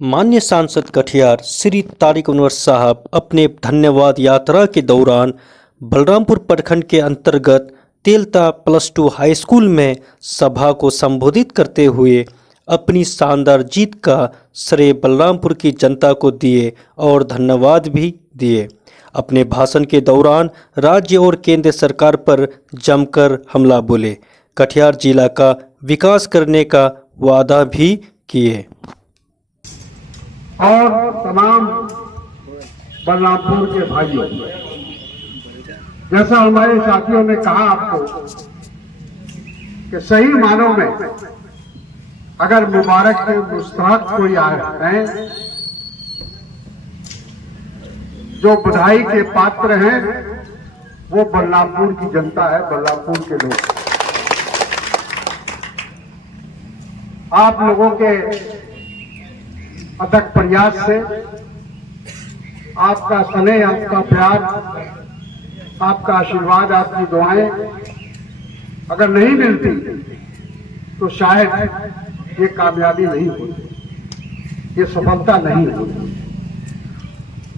माननीय सांसद कटिहार श्री तारिक अनवर साहब अपने धन्यवाद यात्रा के दौरान बलरामपुर प्रखंड के अंतर्गत तेलता +2 हाई स्कूल में सभा को संबोधित करते हुए अपनी शानदार जीत का श्रेय बलरामपुर की जनता को दिए और धन्यवाद भी दिए। अपने भाषण के दौरान राज्य और केंद्र सरकार पर जमकर हमला बोले, कटिहार जिला का विकास करने का वादा भी किए। और तमाम बलरामपुर के भाइयों, जैसा हमारे साथियों ने कहा आपको कि सही मानों में अगर मुबारक के मुस्तहक कोई आए हैं जो बधाई के पात्र हैं, वो बलरामपुर की जनता है, बलरामपुर के लोग। आप लोगों के अथक प्रयास से, आपका स्नेह, आपका प्यार, आपका आशीर्वाद, आपकी दुआएं अगर नहीं मिलती तो शायद ये कामयाबी नहीं होती, ये सफलता नहीं होती।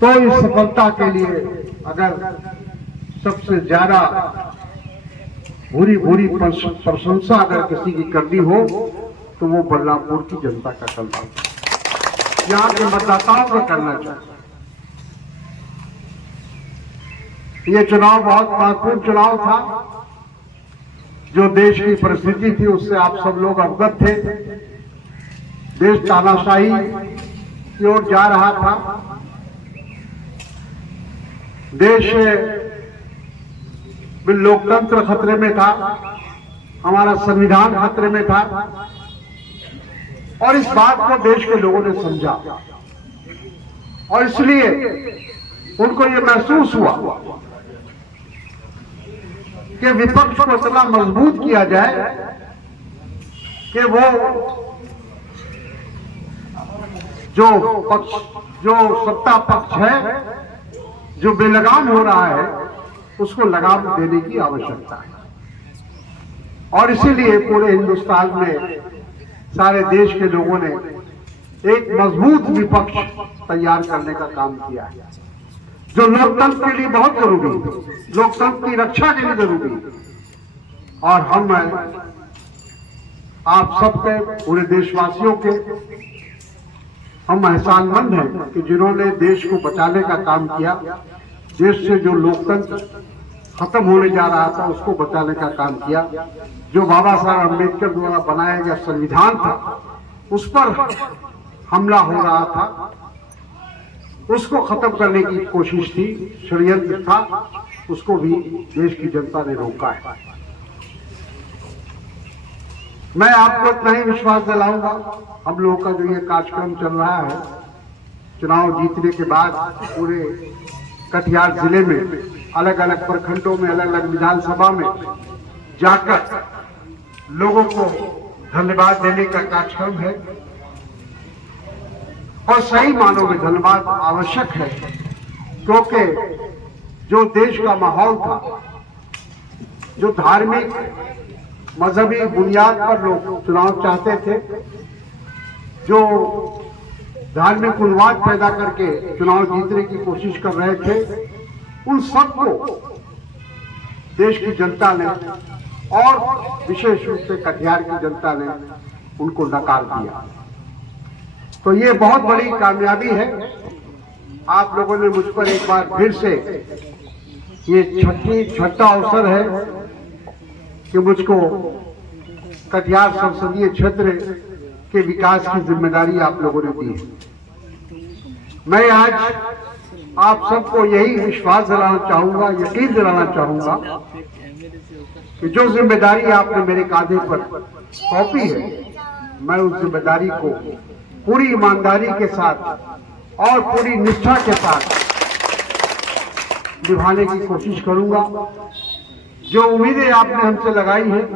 तो इस सफलता के लिए अगर सबसे ज्यादा भूरी भूरी प्रशंसा अगर किसी की करनी हो तो वो बलरामपुर की जनता का करना है, यहाँ के मतदाताओं को करना चाहिए। ये चुनाव बहुत महत्वपूर्ण चुनाव था। जो देश की परिस्थिति थी उससे आप सब लोग अवगत थे। देश तानाशाही की ओर जा रहा था, देश में लोकतंत्र खतरे में था, हमारा संविधान खतरे में था और इस बात को देश के लोगों ने समझा और इसलिए उनको ये महसूस हुआ कि विपक्ष को इतना मजबूत किया जाए कि वो जो सत्ता पक्ष है, जो बेलगाम हो रहा है, उसको लगाम देने की आवश्यकता है। और इसीलिए पूरे हिंदुस्तान में सारे देश के लोगों ने एक मजबूत विपक्ष तैयार करने का काम किया है, जो लोकतंत्र के लिए बहुत जरूरी है, लोकतंत्र की रक्षा के लिए जरूरी है। और हम आप सबके, पूरे देशवासियों के हम एहसानमंद हैं कि जिन्होंने देश को बचाने का काम किया, देश से जो लोकतंत्र खत्म होने जा रहा था उसको बचाने का काम किया। जो बाबा साहब अम्बेडकर द्वारा बनाया गया संविधान था उस पर हमला हो रहा था, उसको खत्म करने की कोशिश थी, षड्यंत्र था, उसको भी देश की जनता ने रोका है। मैं आपको इतना ही विश्वास दिलाऊंगा, हम लोगों का जो ये कार्यक्रम चल रहा है, चुनाव जीतने के बाद पूरे कटिहार जिले में अलग अलग प्रखंडों में, अलग अलग विधानसभा में जाकर लोगों को धन्यवाद देने का कार्यक्रम है और सही मानों में धन्यवाद आवश्यक है, क्योंकि जो देश का माहौल था, जो धार्मिक मजहबी बुनियाद पर लोग चुनाव चाहते थे, जो धार्मिक उन्माद पैदा करके चुनाव जीतने की कोशिश कर रहे थे, उन सबको देश की जनता ने और विशेष रूप से कटिहार की जनता ने उनको नकार दिया। तो ये बहुत बड़ी कामयाबी है। आप लोगों ने मुझ पर एक बार फिर से, ये छठा अवसर है कि मुझको कटिहार संसदीय क्षेत्र के विकास की जिम्मेदारी आप लोगों ने दी है। मैं आज आप सबको यही विश्वास दिलाना चाहूंगा, यकीन दिलाना चाहूंगा कि जो जिम्मेदारी आपने मेरे कांधे पर सौंपी है, मैं उस जिम्मेदारी को पूरी ईमानदारी के साथ और पूरी निष्ठा के साथ निभाने की कोशिश करूंगा। जो उम्मीदें आपने हमसे लगाई हैं,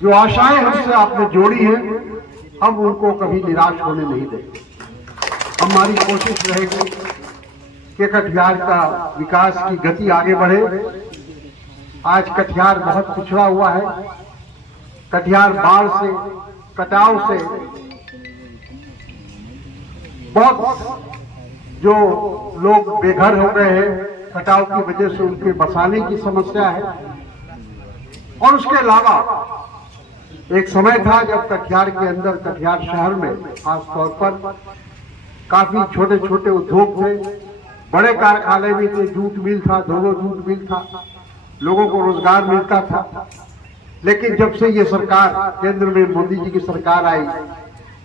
जो आशाएं हमसे आपने जोड़ी हैं, हम उनको कभी निराश होने नहीं देंगे। हमारी कोशिश रहेगी कि कटिहार का विकास की गति आगे बढ़े। आज कटिहार बहुत पिछड़ा हुआ है। कटिहार बाढ़ से, कटाव से बहुत जो लोग बेघर हो गए हैं कटाव की वजह से, उनके बसाने की समस्या है। और उसके अलावा एक समय था जब कटिहार के अंदर, कटिहार शहर में खास तौर पर काफी छोटे छोटे उद्योग थे, बड़े कारखाने भी थे, जूट मिल था, धोलो जूट मिल था, लोगों को रोजगार मिलता था। लेकिन जब से ये सरकार, केंद्र में मोदी जी की सरकार आई,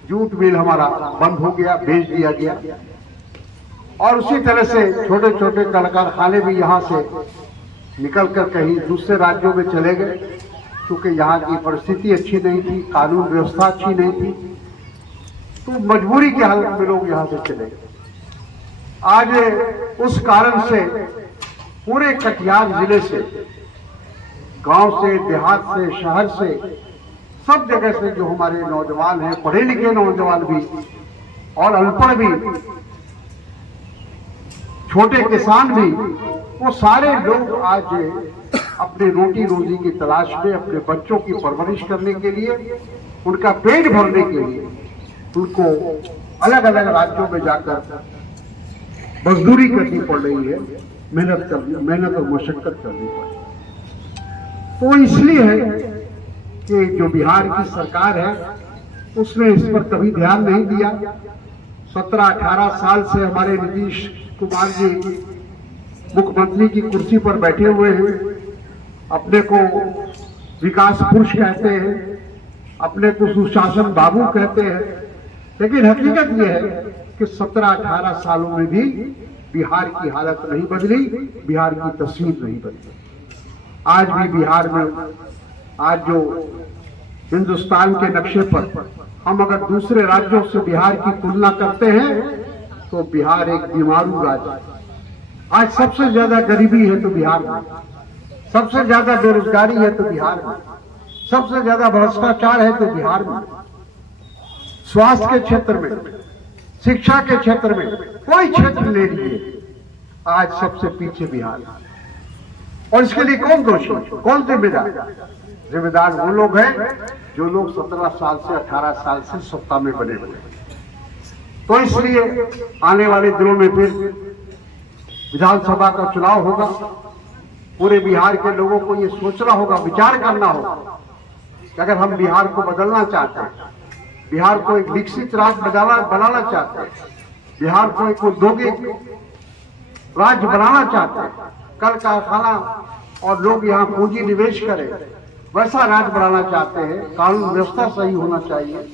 जूट मिल हमारा बंद हो गया, बेच दिया गया। और उसी तरह से छोटे छोटे कारखाने भी यहाँ से निकल कर कहीं दूसरे राज्यों में चले गए, क्योंकि यहाँ की परिस्थिति अच्छी नहीं थी, कानून व्यवस्था अच्छी नहीं थी, तो मजबूरी की हालत में लोग यहाँ से चले गए। आज उस कारण से पूरे कटिहार जिले से, गांव से, देहात से, शहर से, सब जगह से जो हमारे नौजवान हैं, पढ़े लिखे नौजवान भी और अनपढ़ भी, छोटे किसान भी, वो सारे लोग आज अपने रोटी रोजी की तलाश में, अपने बच्चों की परवरिश करने के लिए, उनका पेट भरने के लिए, उनको अलग अलग राज्यों में जाकर मजदूरी करनी पड़ रही है, मेहनत और मशक्कत करनी पड़ रही है। तो इसलिए है कि जो बिहार की सरकार है उसने इस पर कभी ध्यान नहीं दिया। 17-18 साल से हमारे नीतीश कुमार जी मुख्यमंत्री की कुर्सी पर बैठे हुए हैं, अपने को विकास पुरुष कहते हैं, अपने को सुशासन बाबू कहते हैं, लेकिन हकीकत यह है कि 17-18 सालों में भी बिहार की हालत नहीं बदली, बिहार की तस्वीर नहीं बदली। आज भी बिहार में, आज जो हिंदुस्तान के नक्शे पर हम अगर दूसरे राज्यों से बिहार की तुलना करते हैं तो बिहार एक बीमारू राज्य है। आज सबसे ज्यादा गरीबी है तो बिहार में, सबसे ज्यादा बेरोजगारी है तो बिहार में, सबसे ज्यादा भ्रष्टाचार है तो बिहार में, स्वास्थ्य के क्षेत्र में, शिक्षा के क्षेत्र में, कोई क्षेत्र ले लीजिए, आज सबसे पीछे बिहार है। और इसके लिए कौन दोषी, कौन जिम्मेदार? जिम्मेदार वो लोग हैं जो लोग 17 साल से 18 साल से सत्ता में बने हुए। तो इसलिए आने वाले दिनों में फिर विधानसभा का चुनाव होगा। पूरे बिहार के लोगों को ये सोचना होगा, विचार करना होगा कि अगर हम बिहार को बदलना चाहते हैं, बिहार को एक विकसित राज्य बनाना चाहते हैं, बिहार को एक औद्योगिक राज्य बनाना चाहते हैं, कल कारखाना और लोग यहाँ पूंजी निवेश करें, वैसा राज्य बनाना चाहते हैं, कानून व्यवस्था सही होना चाहिए,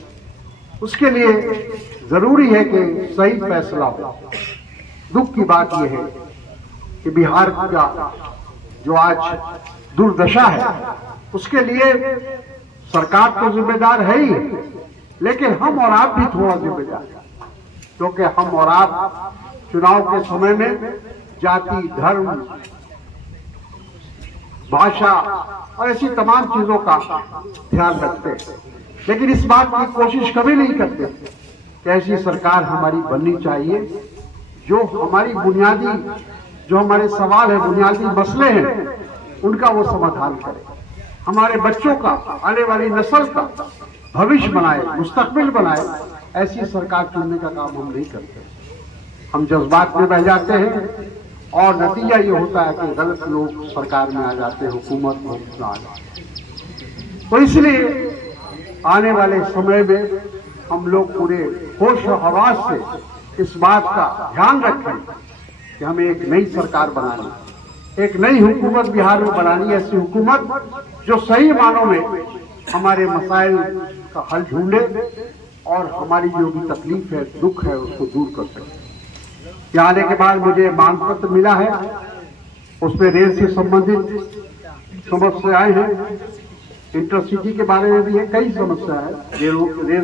उसके लिए जरूरी है कि सही फैसला हो। दुख की बात यह है कि बिहार का जो आज दुर्दशा है उसके लिए सरकार तो जिम्मेदार है ही, लेकिन हम और आप भी थोड़ा जिम्मेदार हैं, क्योंकि हम और आप चुनाव के समय में जाति, धर्म, भाषा और ऐसी तमाम चीजों का ध्यान रखते हैं, लेकिन इस बात की कोशिश कभी नहीं करते कि ऐसी सरकार हमारी बननी चाहिए जो हमारी बुनियादी, जो हमारे सवाल है, बुनियादी मसले हैं, उनका वो समाधान करे, हमारे बच्चों का, आने वाली नस्ल का भविष्य बनाए, मुस्तकबिल बनाए। ऐसी सरकार चुनने का काम हम नहीं करते, हम जज्बात में बह जाते हैं और नतीजा ये होता है कि गलत लोग सरकार में आ जाते हैं, हुकूमत में आ जाते हैं। तो इसलिए आने वाले समय में हम लोग पूरे होश और हवास से इस बात का ध्यान रखें कि हमें एक नई सरकार बनानी, एक नई हुकूमत बिहार में बनानी, ऐसी हुकूमत जो सही मानों में हमारे मसाइल का हल ढूंढे और हमारी जो भी तकलीफ है, दुख है, उसको दूर कर सके। यहाँ आने के बाद मुझे मांग पत्र मिला है, उसमें रेल से संबंधित समस्याएं हैं, इंटरसिटी के बारे में भी है, कई समस्या है, रेल